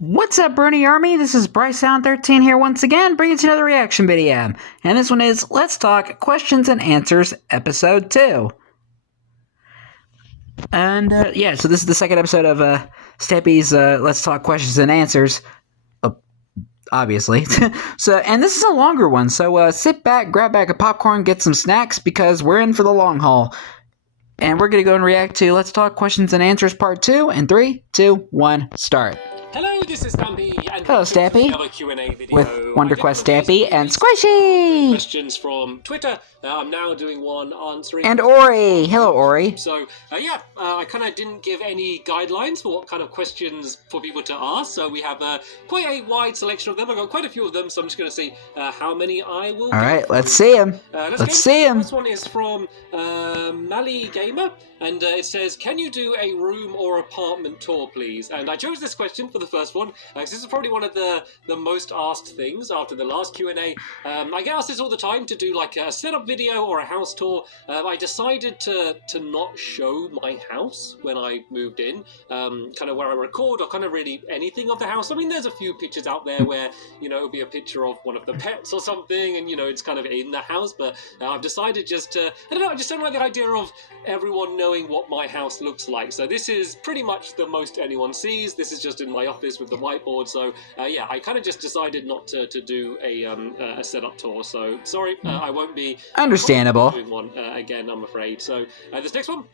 What's up, Bernie Army? This is BryceAllen13 here once again, bringing you another reaction video. And this one is Let's Talk Questions and Answers, Episode 2. And, yeah, so this is the second episode of Steppy's Let's Talk Questions and Answers. Obviously. And this is a longer one, so sit back, grab a bag of popcorn, get some snacks, because we're in for the long haul. And we're going to go and react to Let's Talk Questions and Answers Part 2, and 3, 2, 1, start. Hello, this is Stampy, and hello, Stampy, another Q&A video with WonderQuest Stampy and Squishy! Questions from Twitter. I'm now doing one answering... And Ori! Hello, Ori. So, I kind of didn't give any guidelines for what kind of questions for people to ask, so we have quite a wide selection of them. I've got quite a few of them, so I'm just going to see how many I will... Alright, let's see them. Let's see them. This one is from Mali Gamer, and it says, can you do a room or apartment tour, please? And I chose this question for the first one, because this is probably one of the most asked things after the last Q&A. I get asked this all the time to do like a setup video or a house tour. I decided to not show my house when I moved in, kind of where I record or kind of really anything of the house. I mean, there's a few pictures out there where, you know, it'll be a picture of one of the pets or something and, you know, it's kind of in the house, but I've decided just to, I don't know, I just don't like the idea of everyone knowing what my house looks like. So this is pretty much the most anyone sees. This is just in my office with the whiteboard. So yeah, I kind of just decided not to do a setup tour. So sorry, I won't be understandable doing one again, I'm afraid. So this next one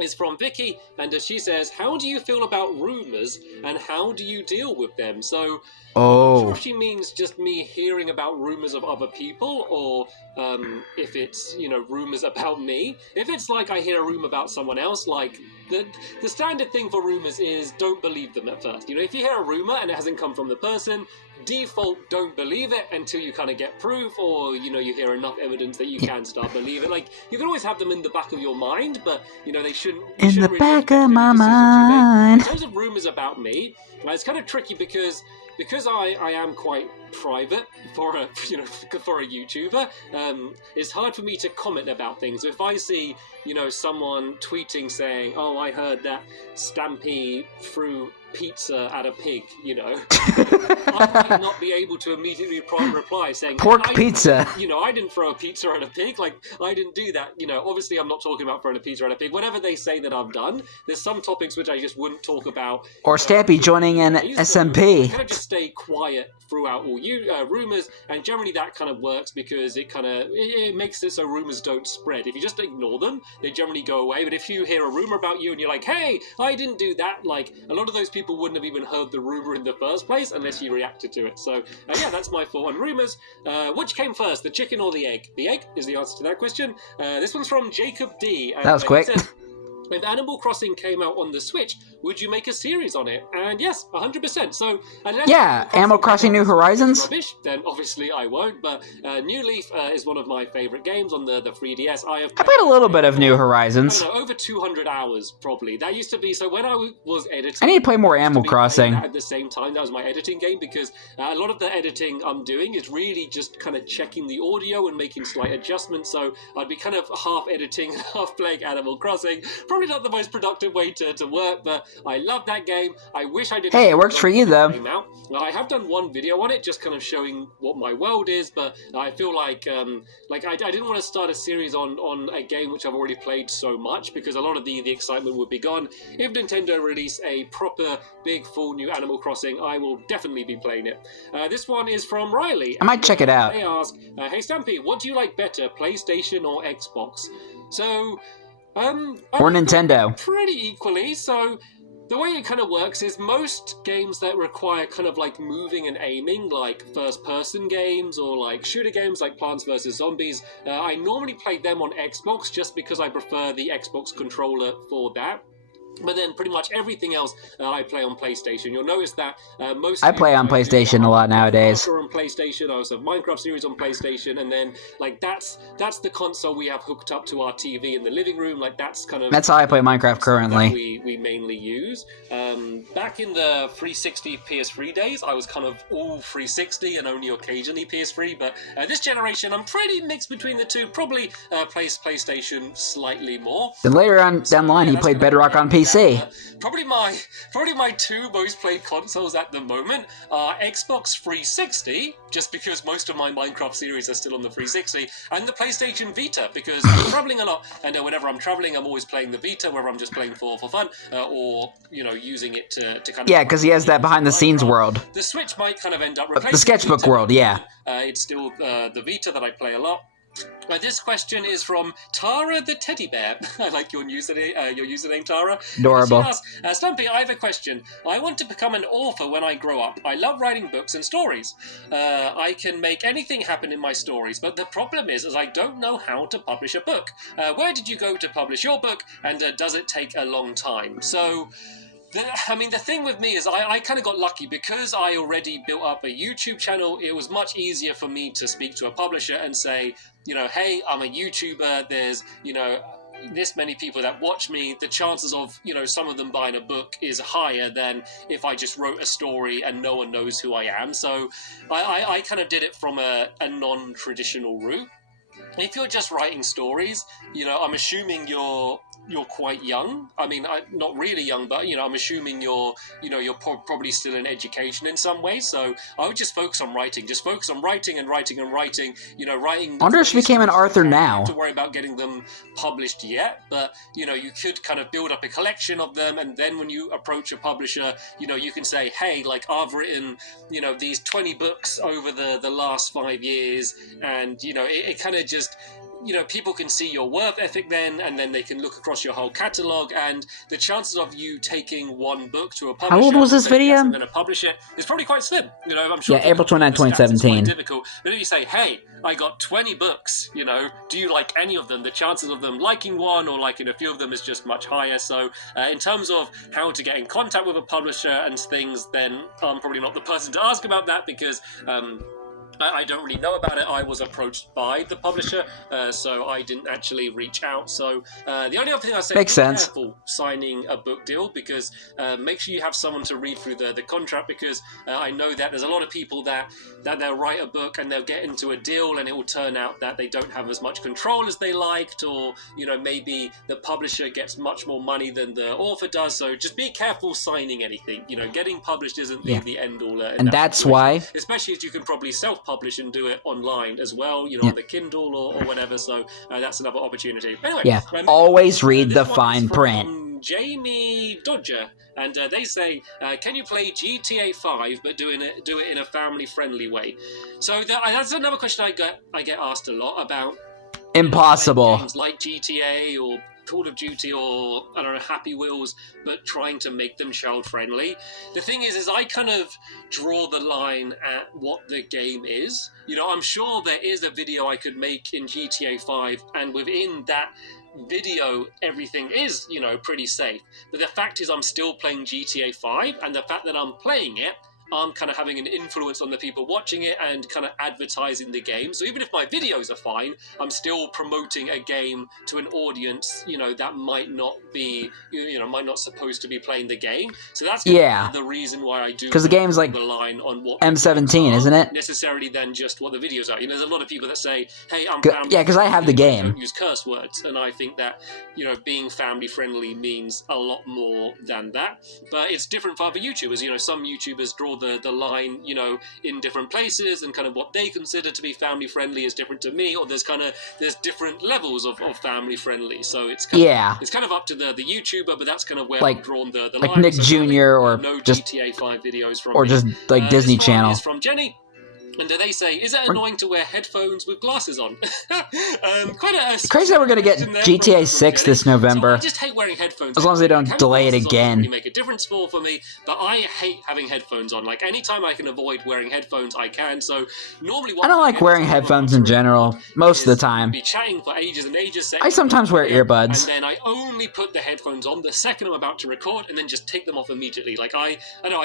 is from Vicky, and she says, how do you feel about rumours and how do you deal with them? So I'm not sure if she means just me hearing about rumours of other people, or if it's, you know, rumours about me. If it's like I hear a rumour about someone else, like the standard thing for rumours is don't believe them at first. You know, if you hear a rumour and it hasn't come from the person, default don't believe it until you kind of get proof, or, you know, you hear enough evidence that you can start believing. Like, you can always have them in the back of your mind, but, you know, they shouldn't in the really back of my mind. In terms of rumours about me, it's kind of tricky because I am quite private for a YouTuber. It's hard for me to comment about things. So if I see, you know, someone tweeting saying, "Oh, I heard that Stampy threw pizza at a pig," you know, I might not be able to immediately reply saying pork pizza. You know, I didn't throw a pizza at a pig. Like, I didn't do that. You know, obviously I'm not talking about throwing a pizza at a pig. Whatever they say that I've done, there's some topics which I just wouldn't talk about. Or Stampy joining an SMP. I kind of just stay quiet throughout all rumours, and generally that kind of works because it makes it so rumours don't spread. If you just ignore them, they generally go away. But if you hear a rumour about you and you're like, hey, I didn't do that, like, a lot of those people wouldn't have even heard the rumour in the first place unless you reacted to it. So yeah, that's my thought on rumours. Which came first, the chicken or the egg? The egg is the answer to that question. This one's from Jacob D. That was quick. If Animal Crossing came out on the Switch, would you make a series on it? And yes, 100%. So unless Animal Crossing New Horizons? Rubbish, then obviously I won't. But New Leaf is one of my favourite games on the 3DS. I played a little bit of New Horizons. I don't know, over 200 hours probably. That used to be, so when I was editing, I need to play more Animal Crossing. At the same time, that was my editing game, because a lot of the editing I'm doing is really just kind of checking the audio and making slight adjustments. So I'd be kind of half editing and half playing Animal Crossing. Probably not the most productive way to work, but I love that game. I wish I didn't. Hey, it works for you though. I have done one video on it, just kind of showing what my world is, but I feel like I didn't want to start a series on a game which I've already played so much, because a lot of the excitement would be gone. If Nintendo release a proper big full new Animal Crossing, I will definitely be playing it. This one is from Riley. I might check it out. They ask, hey Stampy, what do you like better, PlayStation or Xbox? So or Nintendo. Pretty equally. So the way it kind of works is most games that require kind of like moving and aiming, like first-person games or like shooter games like Plants vs. Zombies, I normally play them on Xbox just because I prefer the Xbox controller for that. But then pretty much everything else I play on PlayStation. You'll notice that most... I play on PlayStation a lot nowadays. On PlayStation, I also have Minecraft series on PlayStation, and then like that's the console we have hooked up to our TV in the living room. Like that's kind of... That's how I play Minecraft currently. We mainly use. Back in the 360 PS3 days, I was kind of all 360 and only occasionally PS3. But this generation, I'm pretty mixed between the two. Probably PlayStation slightly more. Then later on down the line, he played Bedrock on PC. PC. Probably my two most played consoles at the moment are Xbox 360, just because most of my Minecraft series are still on the 360, and the PlayStation Vita, because I'm traveling a lot, and whenever I'm traveling, I'm always playing the Vita, whether I'm just playing for fun, or using it to kind of... Yeah, because he has that behind-the-scenes world. The Switch might kind of end up replacing the sketchbook world, yeah. It's still the Vita that I play a lot. This question is from Tara the Teddy Bear. I like your username, Tara. Adorable. She asks, Stumpy, I have a question. I want to become an author when I grow up. I love writing books and stories. I can make anything happen in my stories, but the problem is I don't know how to publish a book. Where did you go to publish your book, and does it take a long time? So... the thing with me is I kind of got lucky because I already built up a YouTube channel. It was much easier for me to speak to a publisher and say, hey, I'm a YouTuber. There's, this many people that watch me. The chances of, some of them buying a book is higher than if I just wrote a story and no one knows who I am. So I kind of did it from a non-traditional route. If you're just writing stories, I'm assuming you're quite young. I mean, not really young, but I'm assuming you're probably still in education in some way. So I would just focus on writing. Just focus on writing and writing and writing. Writing. Anders became an author now. You don't have to worry about getting them published yet, but you could kind of build up a collection of them, and then when you approach a publisher, you can say, hey, like I've written, these 20 books over the last 5 years, and it kind of just. People can see your work ethic then, and then they can look across your whole catalog, and the chances of you taking one book to a publisher... How old was this video? Yes, I'm going to publish it. It's probably quite slim. I'm sure... Yeah, April 29, 2017. It's quite difficult. But if you say, hey, I got 20 books, do you like any of them? The chances of them liking one or liking a few of them is just much higher. So in terms of how to get in contact with a publisher and things, then I'm probably not the person to ask about that because... I don't really know about it. I was approached by the publisher, so I didn't actually reach out. So the only other thing I say Makes is sense. be careful signing a book deal, because make sure you have someone to read through the contract, because I know that there's a lot of people that they'll write a book and they'll get into a deal and it will turn out that they don't have as much control as they liked, or maybe the publisher gets much more money than the author does. So just be careful signing anything. Getting published isn't the end all. And that's why, especially as you can probably self-publish and do it online as well, on the Kindle or whatever. So that's another opportunity. Anyway, always read the fine print. Jamie Dodger, and they say, can you play GTA 5 but do it in a family-friendly way? So that's another question I get asked a lot about. Impossible. Games like GTA or Call of Duty or, I don't know, Happy Wheels, but trying to make them child-friendly. The thing is I kind of draw the line at what the game is. I'm sure there is a video I could make in GTA 5, and within that video everything is, pretty safe. But the fact is I'm still playing GTA 5, and the fact that I'm playing it, I'm kind of having an influence on the people watching it and kind of advertising the game. So even if my videos are fine, I'm still promoting a game to an audience, that might not be, might not supposed to be playing the game. So that's the reason why I do. Because the game's like the line on what M17, isn't it? Necessarily than just what the videos are. There's a lot of people that say, hey, I'm family. Yeah, because I have the game. Don't use curse words, and I think that being family friendly means a lot more than that. But it's different for other YouTubers. Some YouTubers draw the line, in different places, and kind of what they consider to be family friendly is different to me, or there's different levels of family friendly. So it's kind of up to the YouTuber, but that's kind of where I've drawn the line. Like Nick Jr. or no just GTA 5 videos from or me. just like Disney this Channel. One is from Jenny. And they say, is it annoying to wear headphones with glasses on? It's crazy that we're going to get GTA 6 this November. So I just hate wearing headphones. As long as they don't delay it again. Really make a difference for me, but I hate having headphones on. Like, anytime I can avoid wearing headphones, I can. So normally, I don't like wearing headphones in general, most of the time. Be chatting for ages and ages. I sometimes wear earbuds. And then I only put the headphones on the second I'm about to record, and then just take them off immediately. Like, I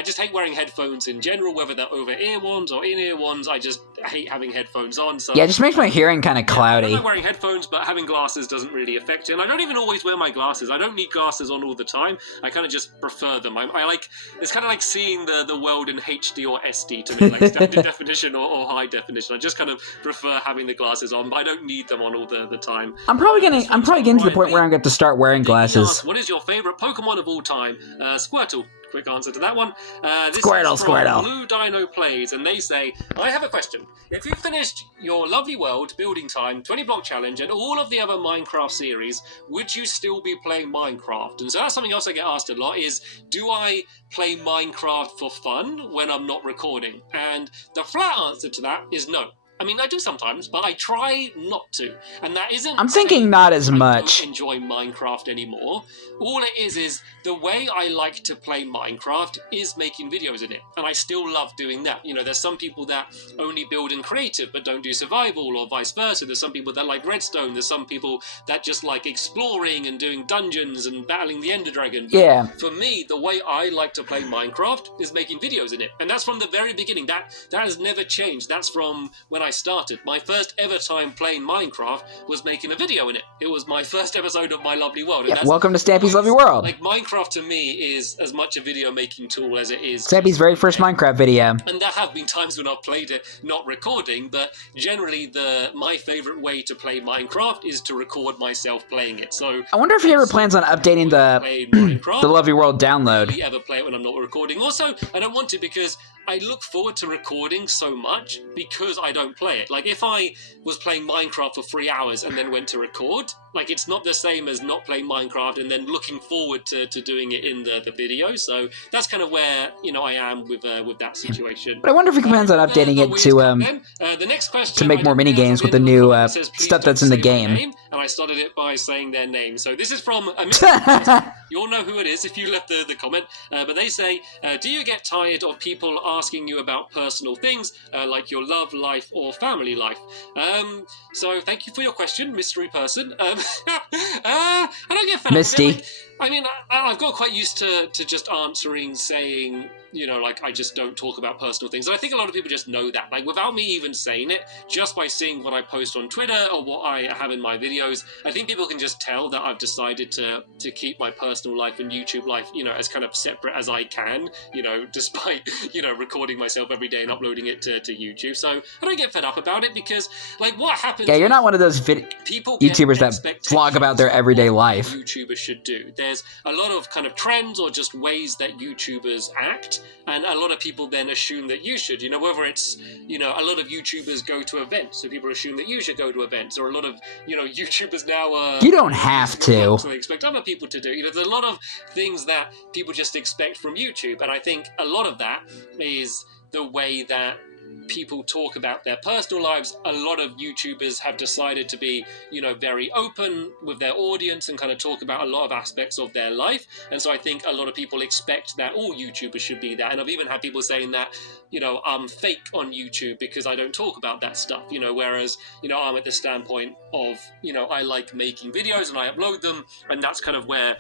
just hate wearing headphones in general, whether they're over-ear ones or in-ear ones. headphones. I just hate having headphones on. So Yeah, it just makes my hearing kind of I cloudy. don't like wearing headphones, but having glasses doesn't really affect it. And I don't even always wear my glasses. I don't need glasses on all the time. I kind of just prefer them. I like, it's kind of like seeing the world in HD or SD to me, like standard definition or high definition. I just kind of prefer having the glasses on, but I don't need them on all the time. I'm probably getting to the point where I'm going to start wearing glasses. Asked, what is your favorite Pokemon of all time? Squirtle. Quick answer to that one. This Squirtle, is from Squirtle. Blue Dino Plays, and they say, I have a question. If you finished your lovely world, building time, 20 block challenge, and all of the other Minecraft series, would you still be playing Minecraft? And so that's something else I get asked a lot is, do I play Minecraft for fun when I'm not recording? And the flat answer to that is no. I mean, I do sometimes, but I try not to. And that isn't... I'm thinking not as much. I don't enjoy Minecraft anymore. All it is the way I like to play Minecraft is making videos in it. And I still love doing that. You know, there's some people that only build in creative but don't do survival, or vice versa. There's some people that like redstone. There's some people that just like exploring and doing dungeons and battling the Ender Dragon. But yeah. For me, the way I like to play Minecraft is making videos in it. And that's from the very beginning. That has never changed. That's from when I started. My first ever time playing Minecraft was making a video in it. It was my first episode of My Lovely World. Yeah, welcome to Stampy's Lovely World. Like, Minecraft to me is as much a video making tool as it is Stampy's very first Minecraft video. And there have been times when I've played it not recording, but generally my favourite way to play Minecraft is to record myself playing it. So I wonder if he ever plans on updating the Lovely World download. I don't ever play it when I'm not recording. Also, I don't want to because I look forward to recording so much because I don't play it. Like, if I was playing Minecraft for 3 hours and then went to record, like, it's not the same as not playing Minecraft and then looking forward to doing it in the video. So that's kind of where, I am with that situation. But I wonder if he plans on updating it to the next question to make more mini games with the new stuff that's in the game. And I started it by saying their name. So this is from Mr. You all know who it is if you left the comment. But they say, do you get tired of people asking you about personal things like your love life or family life? So thank you for your question, mystery person. I don't get fed up Misty. with it. I mean, I've got quite used to just answering, saying, I just don't talk about personal things. And I think a lot of people just know that. Like, without me even saying it, just by seeing what I post on Twitter or what I have in my videos, I think people can just tell that I've decided to keep my personal life and YouTube life, as kind of separate as I can, despite, recording myself every day and uploading it to YouTube. So I don't get fed up about it because, like, what happens... Yeah, you're not one of those YouTubers that vlog about their everyday life. YouTubers should do. There's a lot of kind of trends or just ways that YouTubers act, and a lot of people then assume that you should, whether it's, a lot of YouTubers go to events, so people assume that you should go to events, or a lot of, YouTubers now you don't have to. So they expect other people to do. There's a lot of things that people just expect from YouTube, and I think a lot of that is the way that people talk about their personal lives. A lot of YouTubers have decided to be, very open with their audience and kind of talk about a lot of aspects of their life. And so I think a lot of people expect that all YouTubers should be that. And I've even had people saying that, I'm fake on YouTube because I don't talk about that stuff, whereas, I'm at the standpoint of, I like making videos and I upload them. And that's kind of where,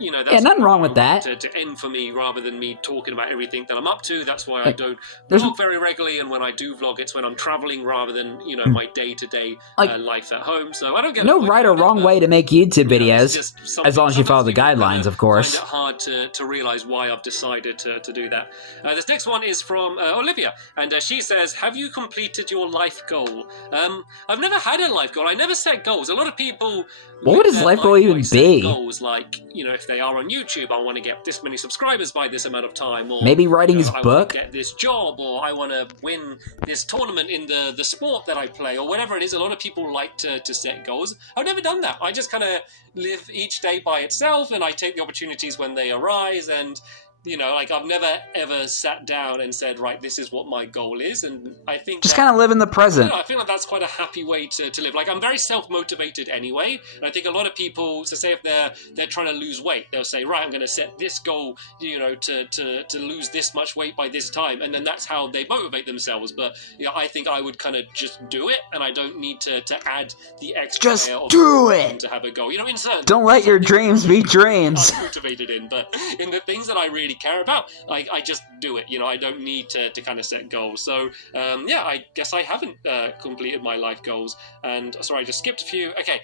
that's nothing wrong with that. To end for me rather than me talking about everything that I'm up to. That's why I don't vlog very regularly, and when I do vlog, it's when I'm traveling rather than, my day-to-day life at home. So I don't get no right or wrong way to make YouTube videos, as long as you follow the guidelines, of course. I find it hard to realize why I've decided to do that. This next one is from Olivia, and she says, have you completed your life goal? I've never had a life goal. I never set goals. A lot of people... What would his life goal even be? Goals like, if they are on YouTube, I want to get this many subscribers by this amount of time, or maybe writing his I book, want to get this job, or I want to win this tournament in the sport that I play, or whatever it is. A lot of people like to set goals. I've never done that. I just kind of live each day by itself, and I take the opportunities when they arise, and I've never ever sat down and said, right, this is what my goal is. And I think just kind of live in the present. I feel like that's quite a happy way to live. Like, I'm very self-motivated anyway. And I think a lot of people, so say if they're trying to lose weight, they'll say, right, I'm going to set this goal, to lose this much weight by this time. And then that's how they motivate themselves. But I think I would kind of just do it. And I don't need to add the extra just layer of do it to have a goal. In certain, don't let your dreams be dreams. I'm motivated in, but in the things that I really really care about. I just do it. I don't need to kind of set goals. So I guess I haven't completed my life goals. And sorry, I just skipped a few. Okay,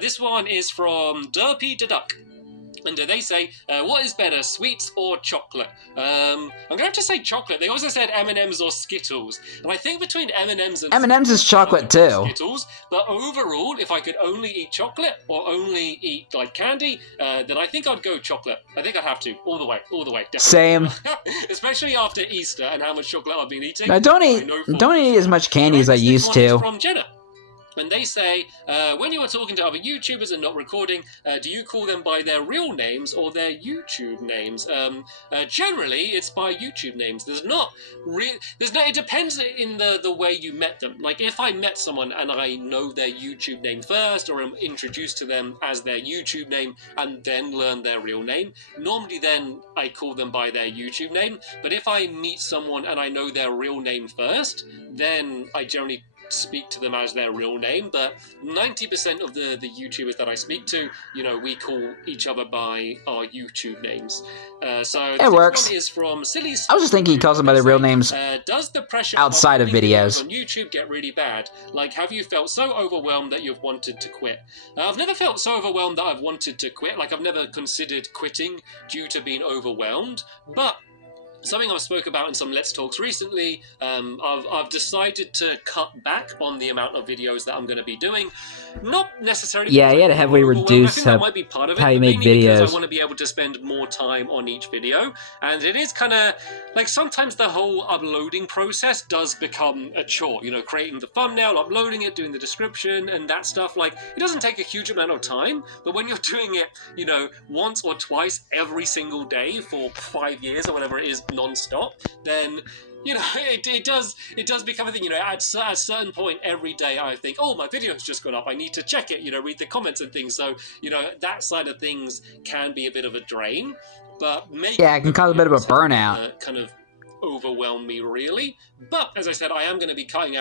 this one is from Derpy the Duck. And they say, what is better, sweets or chocolate? I'm going to have to say chocolate. They also said M&M's or Skittles. And I think between M&M's and M&M's is chocolate too. Skittles. But overall, if I could only eat chocolate or only eat like candy, then I think I'd go chocolate. I think I'd have to, all the way, definitely. Same. Especially after Easter and how much chocolate I've been eating. I don't eat as much candy as I used to. From Jenna. And they say, when you are talking to other YouTubers and not recording, do you call them by their real names or their YouTube names? Generally, it's by YouTube names. It depends in the way you met them. Like, if I met someone and I know their YouTube name first, or am introduced to them as their YouTube name and then learn their real name, normally then I call them by their YouTube name. But if I meet someone and I know their real name first, then I generally speak to them as their real name. But 90% of the YouTubers that I speak to, we call each other by our YouTube names. So it works. One is from Silly. I was just thinking he calls them by their real names. Does the pressure outside of videos on YouTube get really bad? Like, have you felt so overwhelmed that you've wanted to quit? I've never felt so overwhelmed that I've wanted to quit. Like, I've never considered quitting due to being overwhelmed. But something I've spoke about in some Let's Talks recently, I've decided to cut back on the amount of videos that I'm going to be doing. Not necessarily. Yeah, you had to heavily reduce that might be part of it, how you make videos. Because I want to be able to spend more time on each video, and it is kind of like sometimes the whole uploading process does become a chore. Creating the thumbnail, uploading it, doing the description, and that stuff. Like, it doesn't take a huge amount of time, but when you're doing it, once or twice every single day for 5 years or whatever it is, non-stop, then it does become a thing. At a certain point every day I think, oh, my video's just gone up, I need to check it, read the comments and things. So that side of things can be a bit of a drain, but it can cause a bit of a burnout. Kind of overwhelm me, really. But as I said, I am going to be cutting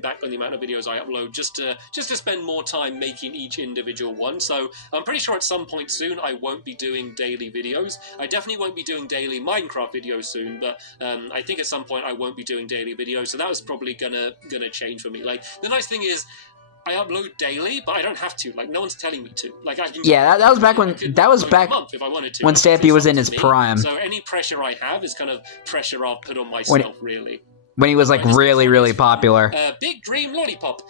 back on the amount of videos I upload just to spend more time making each individual one. So I'm pretty sure at some point soon I won't be doing daily videos. I definitely won't be doing daily Minecraft videos soon, but I think at some point I won't be doing daily videos. So that was probably gonna change for me. Like, the nice thing is, I upload daily, but I don't have to. Like, no one's telling me to. Like, I can. Yeah, that was back when if I wanted to. When Stampy was in his prime. So any pressure I have is kind of pressure I'll put on myself, really. When he was like really, really popular. Big Dream Lollipop.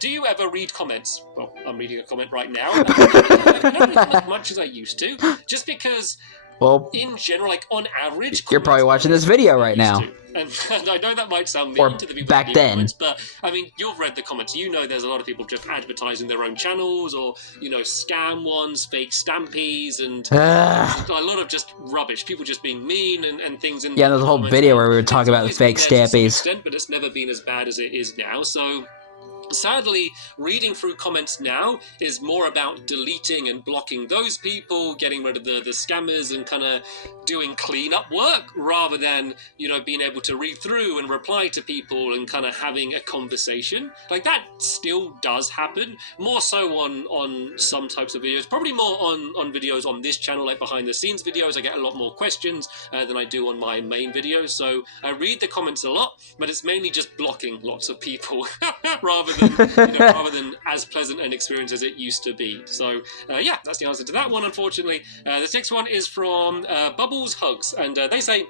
Do you ever read comments? Well, I'm reading a comment right now. I don't read them as much as I used to, just because. Well, in general, like on average, you're probably watching this video right now. And I know that might sound mean to the people back then, comments, but I mean, you've read the comments. There's a lot of people just advertising their own channels, or scam ones, fake stampies, and a lot of just rubbish. People just being mean and things. Yeah, there's a whole video where we were talking about the fake stampies. But it's never been as bad as it is now. So. Sadly, reading through comments now is more about deleting and blocking those people, getting rid of the scammers, and kind of doing cleanup work, rather than, being able to read through and reply to people and kind of having a conversation. Like, that still does happen, more so on some types of videos, probably more on videos on this channel, like behind the scenes videos. I get a lot more questions than I do on my main videos, so I read the comments a lot, but it's mainly just blocking lots of people rather than as pleasant an experience as it used to be. So that's the answer to that one, unfortunately. This next one is from Bubbles Hugs, and they say,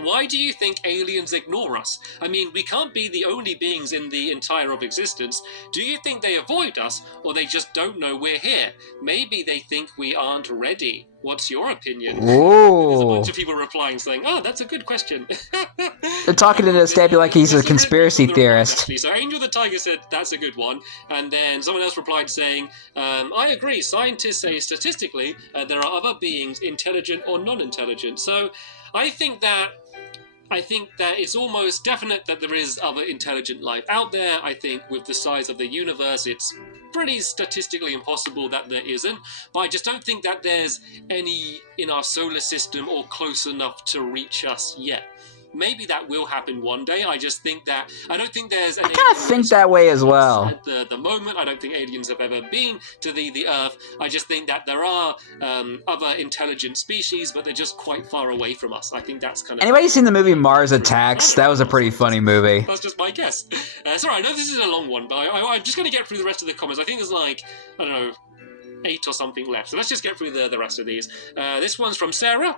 why do you think aliens ignore us? I mean, we can't be the only beings in the entire of existence. Do you think they avoid us, or they just don't know we're here? Maybe they think we aren't ready. What's your opinion? Ooh. There's a bunch of people replying saying, oh, that's a good question. They're talking to Stampy like he's a conspiracy theorist. So Angel the Tiger said, that's a good one. And then someone else replied saying, I agree. Scientists say statistically there are other beings, intelligent or non-intelligent. So I think that it's almost definite that there is other intelligent life out there. I think with the size of the universe, it's pretty statistically impossible that there isn't. But I just don't think that there's any in our solar system or close enough to reach us yet. maybe that will happen one day. I just think that I don't think there's. I kind of think that way as well. At the moment, I don't think aliens have ever been to the Earth. I just think that there are other intelligent species, but they're just quite far away from us. I think that's kind of. Anybody seen the movie Mars Attacks? That was a pretty funny movie. That's just my guess. Sorry, I know this is a long one, but I'm just going to get through the rest of the comments. I think there's like, I don't know, 8 or something left. So let's just get through the rest of these. This one's from Sarah.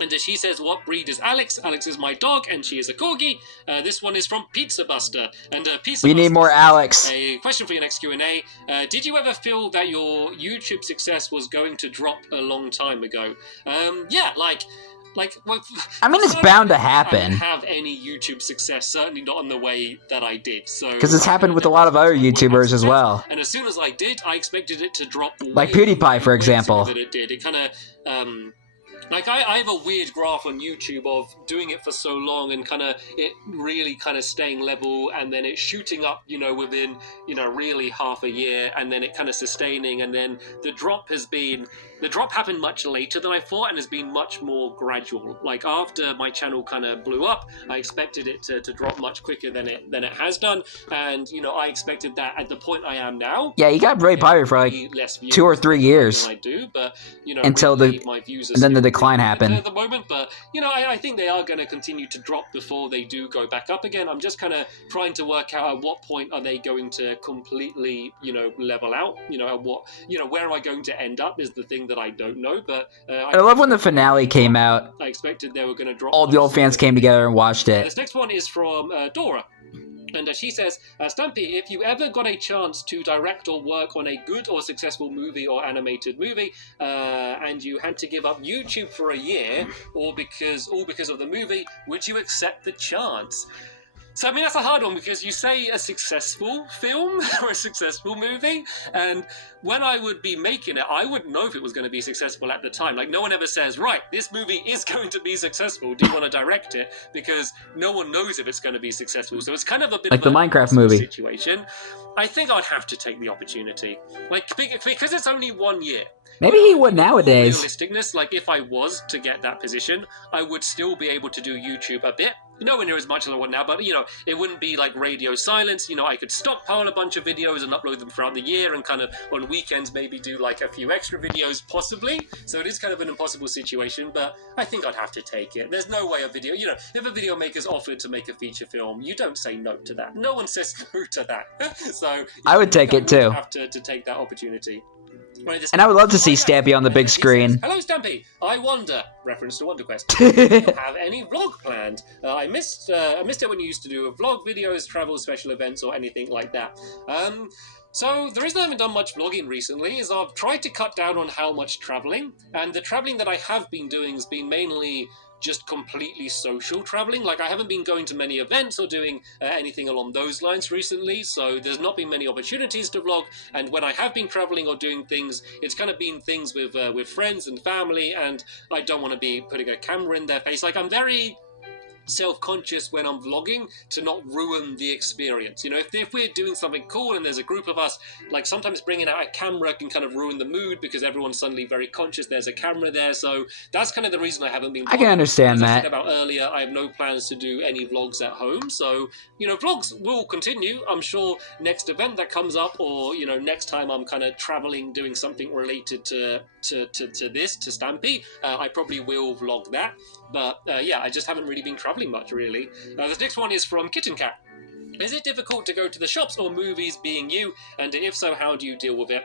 And she says, what breed is Alex? Alex is my dog, and she is a corgi. This one is from Pizza Buster. And Pizza We need more Alex. A question for your next Q&A. Did you ever feel that your YouTube success was going to drop a long time ago? Yeah, well, I mean, it's bound to happen. I didn't have any YouTube success, certainly not in the way that I did. So because it's happened with a lot of other YouTubers as well. And as soon as I did, I expected it to drop. Like PewDiePie, for example. That it did. It kind of. Like, I have a weird graph on YouTube of doing it for so long and kind of it really kind of staying level and then it shooting up, within, really half a year and then it kind of sustaining. And then the drop happened much later than I thought and has been much more gradual. Like, after my channel kind of blew up, I expected it to drop much quicker than it has done. And, I expected that at the point I am now. Yeah, you got very popular for like 2 or 3 years. I do, but, until really, my views are and then the decline happened. At the moment, but, I think they are going to continue to drop before they do go back up again. I'm just kind of trying to work out at what point are they going to completely, level out, at what, where am I going to end up is the thing that I don't know, but I love when the finale came out. I expected they were going to drop. All the old fans came together and watched it. This next one is from Dora. And she says, Stampy, if you ever got a chance to direct or work on a good or successful movie or animated movie, and you had to give up YouTube for a year, all because of the movie, would you accept the chance? So, I mean, that's a hard one because you say a successful film or a successful movie, and when I would be making it, I wouldn't know if it was going to be successful at the time. Like, no one ever says, right, this movie is going to be successful. Do you want to direct it? Because no one knows if it's going to be successful. So it's kind of a bit like of the Minecraft movie situation. I think I'd have to take the opportunity. Like, because it's only 1 year. Maybe he would nowadays. Realisticness, like if I was to get that position, I would still be able to do YouTube a bit. Nowhere near as much as I would now, but it wouldn't be like radio silence. I could stockpile a bunch of videos and upload them throughout the year and kind of on weekends maybe do like a few extra videos possibly. So it is kind of an impossible situation, but I think I'd have to take it. There's no way a video, if a video maker's offered to make a feature film, you don't say no to that. No one says no to that. So I would take it too. Have to take that opportunity. Right, and I would love to see Stampy on the big screen. Says, hello, Stampy. I wonder. Reference to Wonder Quest. Do you have any vlog planned? I missed it when you used to do vlog videos, travel, special events, or anything like that. So the reason I haven't done much vlogging recently is I've tried to cut down on how much traveling, and the traveling that I have been doing has been mainly just completely social traveling. Like, I haven't been going to many events or doing anything along those lines recently, so there's not been many opportunities to vlog, and when I have been traveling or doing things, it's kind of been things with friends and family, and I don't want to be putting a camera in their face. Like, I'm very self-conscious when I'm vlogging to not ruin the experience. If we're doing something cool and there's a group of us, like sometimes bringing out a camera can kind of ruin the mood because everyone's suddenly very conscious there's a camera there. So that's kind of the reason I haven't been vlogging. I can understand that. As I said about earlier, I have no plans to do any vlogs at home. So, vlogs will continue. I'm sure next event that comes up or, next time I'm kind of traveling, doing something related to this, to Stampy, I probably will vlog that. But yeah, I just haven't really been traveling much, really. This next one is from Kitten Cat. Is it difficult to go to the shops or movies being you? And if so, how do you deal with it?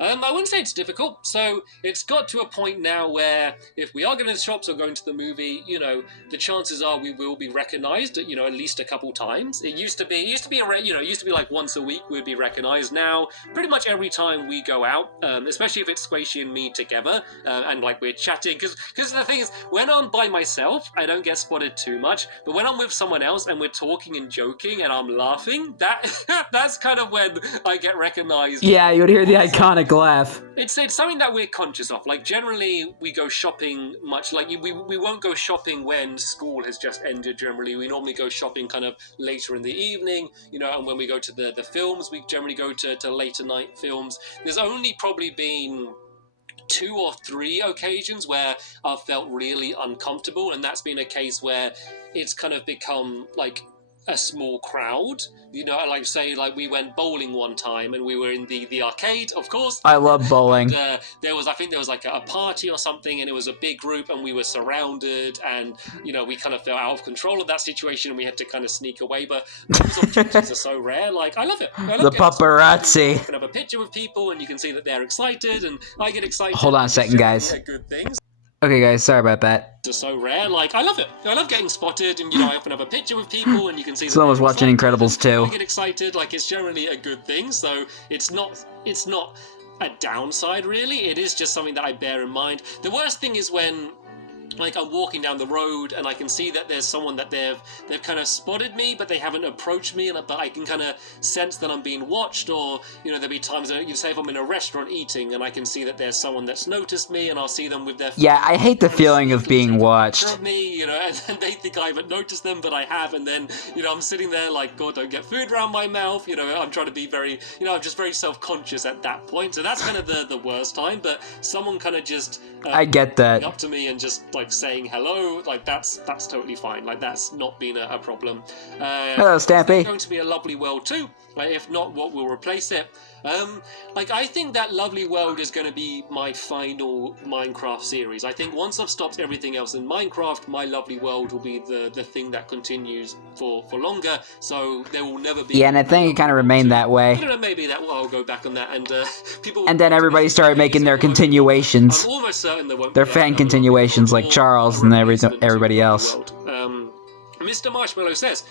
I wouldn't say it's difficult. So it's got to a point now where if we are going to the shops or going to the movie, the chances are we will be recognised, at least a couple times. It used to be like once a week we'd be recognised. Now, pretty much every time we go out, especially if it's Squishy and me together, and like we're chatting, because the thing is, when I'm by myself, I don't get spotted too much. But when I'm with someone else and we're talking and joking and I'm laughing, that's kind of when I get recognised. Yeah, you would hear the iconic laugh. It's something that we're conscious of. Like, generally, we go shopping much. Like, we won't go shopping when school has just ended, generally. We normally go shopping kind of later in the evening, and when we go to the films, we generally go to later night films. There's only probably been 2 or 3 occasions where I've felt really uncomfortable, and that's been a case where it's kind of become like a small crowd. You know, like say, like we went bowling one time and we were in the arcade, of course. I love bowling. And I think there was like a party or something, and it was a big group, and we were surrounded, and you know, we kind of felt out of control of that situation, and we had to kind of sneak away. But those opportunities are so rare. Like, I love it. I love The paparazzi. You can have a picture with people, and you can see that they're excited, and I get excited. Hold on a second, guys. Good things. Okay, guys, sorry about that. Are so rare. Like, I love it. I love getting spotted, and you know, I often have a picture with people, and you can see. Someone was watching Incredibles 2. I get excited. Like, it's generally a good thing. So it's not a downside, really. It is just something that I bear in mind. The worst thing is when, like, I'm walking down the road and I can see that there's someone that they've kind of spotted me, but they haven't approached me, but I can kind of sense that I'm being watched. Or, you know, there'll be times that, you say, if I'm in a restaurant eating and I can see that there's someone that's noticed me, and I'll see them with their Yeah, I hate the feeling of being watched. of me, you know, and then they think I haven't noticed them, but I have, and then, you know, I'm sitting there like, God, don't get food around my mouth, you know, I'm trying to be very, you know, I'm just very self-conscious at that point. So that's kind of the worst time. But someone kind of just I get that. up to me and just like saying hello, like that's totally fine. Like, that's not been a problem. Hello, Stampy. It's going to be a lovely world too. Like, if not, what will replace it? Like, I think that lovely world is going to be my final Minecraft series. I think once I've stopped everything else in Minecraft, my lovely world will be the thing that continues for longer. So there will never be. Yeah, and I think it kind of remained that way. I don't know, maybe that I'll go back on that, and people. And then everybody started making their continuations. I'm almost certain there won't Their be fan another continuations, like or Charles and replacement everybody to else. the world. Mr. Marshmallow says,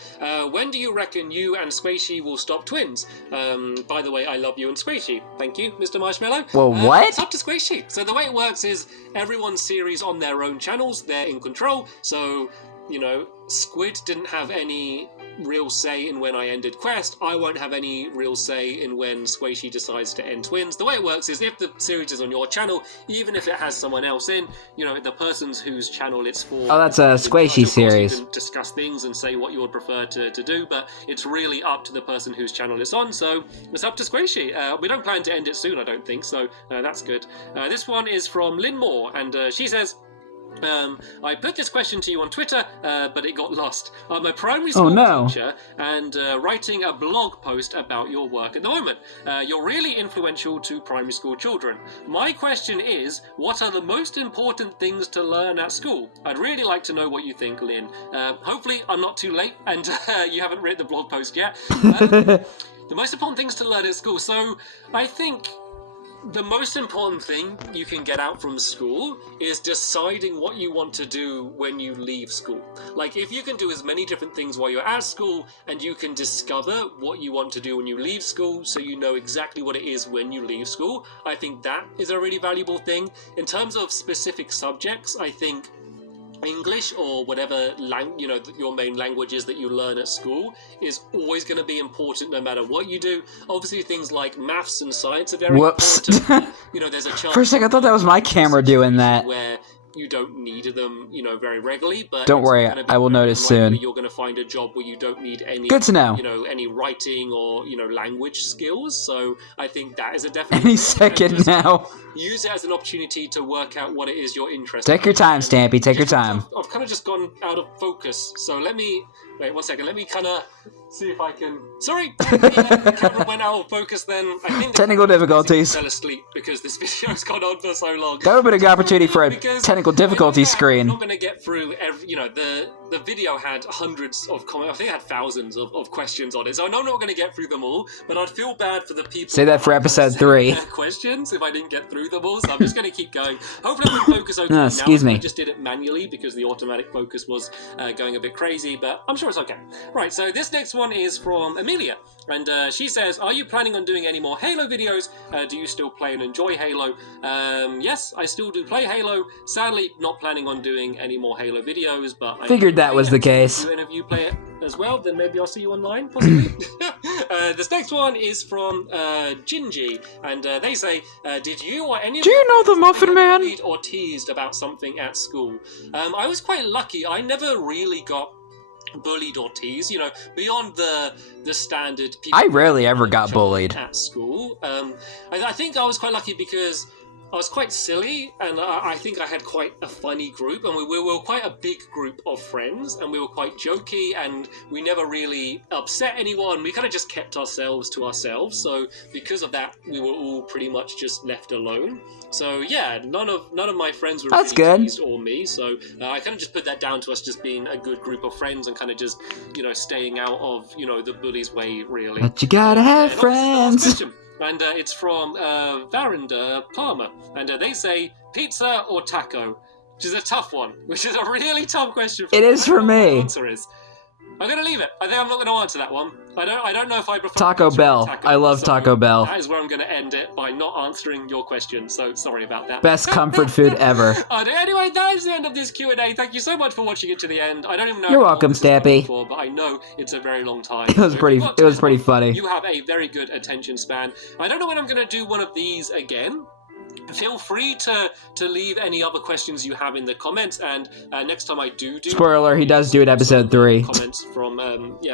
when do you reckon you and Squishy will stop twins? By the way, I love you and Squishy. Thank you, Mr. Marshmallow. Well, what? It's up to Squishy. So the way it works is everyone's series on their own channels. They're in control. So, you know, Squid didn't have any real say in when I ended Quest. I won't have any real say in when Squishy decides to end Twins. The way it works is if the series is on your channel, even if it has someone else in, you know, the person's whose channel it's for. Oh, that's a Squishy series. You can discuss things and say what you would prefer to do, but it's really up to the person whose channel it's on, so it's up to Squishy. We don't plan to end it soon, I don't think, so that's good. This one is from Lynn Moore, and she says, I put this question to you on Twitter, but it got lost. I'm a primary school teacher and writing a blog post about your work at the moment. You're really influential to primary school children. My question is, what are the most important things to learn at school? I'd really like to know what you think, Lynn. Hopefully I'm not too late and you haven't read the blog post yet. The most important things to learn at school. So I think the most important thing you can get out from school is deciding what you want to do when you leave school. Like, if you can do as many different things while you're at school and you can discover what you want to do when you leave school so you know exactly what it is when you leave school, I think that is a really valuable thing. In terms of specific subjects, I think English or whatever your main languages that you learn at school is always going to be important no matter what you do. Obviously, things like maths and science are very important. There's a chance. For a second, I thought that was my camera doing that. Where you don't need them, very regularly. But don't worry, I will notice soon. You're going to find a job where you don't need any. Good to know. Any writing or language skills. So I think that is a definite. Any second now. Use it as an opportunity to work out what it is you're interested in. Take your time, Stampy. Take your time. I've kind of just gone out of focus. So let me wait 1 second. Let me kind of see if I can. Sorry, the camera went out of focus. Then I think technical difficulties. Fell asleep because this video's gone on for so long. That would have been a good opportunity for a technical difficulty screen. I'm not going to get through every. The video had hundreds of comments. I think it had thousands of questions on it. So I know I'm not going to get through them all, but I'd feel bad for the people. Say that for episode 3. Questions if I didn't get through them all. So I'm just going to keep going. Hopefully I can focus okay now. Excuse me. I just did it manually because the automatic focus was going a bit crazy, but I'm sure it's okay. Right, so this next one is from Amelia, and she says, are you planning on doing any more Halo videos? Do you still play and enjoy Halo? Yes, I still do play Halo. Sadly, not planning on doing any more Halo videos, but I figured that was the case. If any of you play it as well, then maybe I'll see you online, possibly. This next one is from Gingy, and they say, did you or any of do you know the Muffin Man? Bullied or teased about something at school? I was quite lucky. I never really got bullied or teased, beyond the standard people. I rarely ever got bullied at school. I think I was quite lucky because I was quite silly, and I think I had quite a funny group, and we were quite a big group of friends, and we were quite jokey, and we never really upset anyone. We kind of just kept ourselves to ourselves, so because of that, we were all pretty much just left alone. So yeah, none of my friends were That's really good. teased or me, so I kind of just put that down to us just being a good group of friends and kind of just, staying out of, the bullies' way, really. But you gotta have And on to the last friends. question. And it's from Varinder Palmer. And they say, pizza or taco? Which is a tough one. Which is a really tough question. It is for I don't know what me. my answer is. I'm going to leave it. I think I'm not going to answer that one. I don't know if I prefer Taco pizza or Bell. taco, I love so Taco Bell. That is where I'm going to end it by not answering your question. So sorry about that. Best comfort food ever. Anyway, that is the end of this Q&A. Thank you so much for watching it to the end. I don't even know You're how welcome, long this has gone Stappy. on for, but I know it's a very long time. It was So if pretty. you got It to was this pretty point, funny. You have a very good attention span. I don't know when I'm going to do one of these again. Feel free to leave any other questions you have in the comments, and next time I do Spoiler: he does do it episode 3, comments from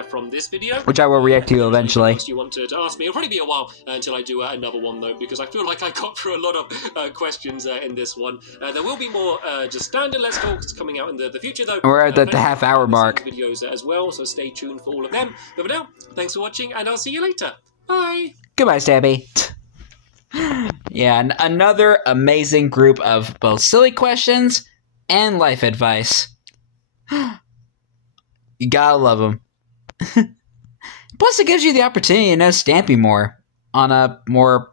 from this video, which I will react to eventually. What you want to ask me? It'll probably be a while until I do another one though, because I feel like I got through a lot of questions in this one. There will be more just standard Let's Talks coming out in the future though. We're at the half-hour mark. Videos as well, so stay tuned for all of them. But for now, thanks for watching, and I'll see you later. Bye. Goodbye, Stabby. Yeah, another amazing group of both silly questions and life advice. You gotta love them. Plus, it gives you the opportunity to know Stampy more on a more,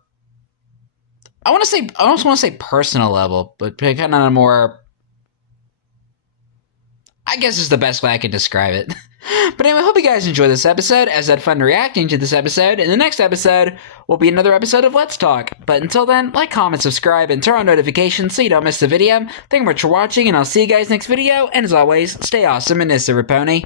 I almost want to say personal level, but kind of on a more, I guess is the best way I can describe it. But anyway, I hope you guys enjoyed this episode, as I had fun reacting to this episode. And the next episode will be another episode of Let's Talk. But until then, like, comment, subscribe, and turn on notifications so you don't miss the video. Thank you much for watching, and I'll see you guys next video. And as always, stay awesome and this is Pony.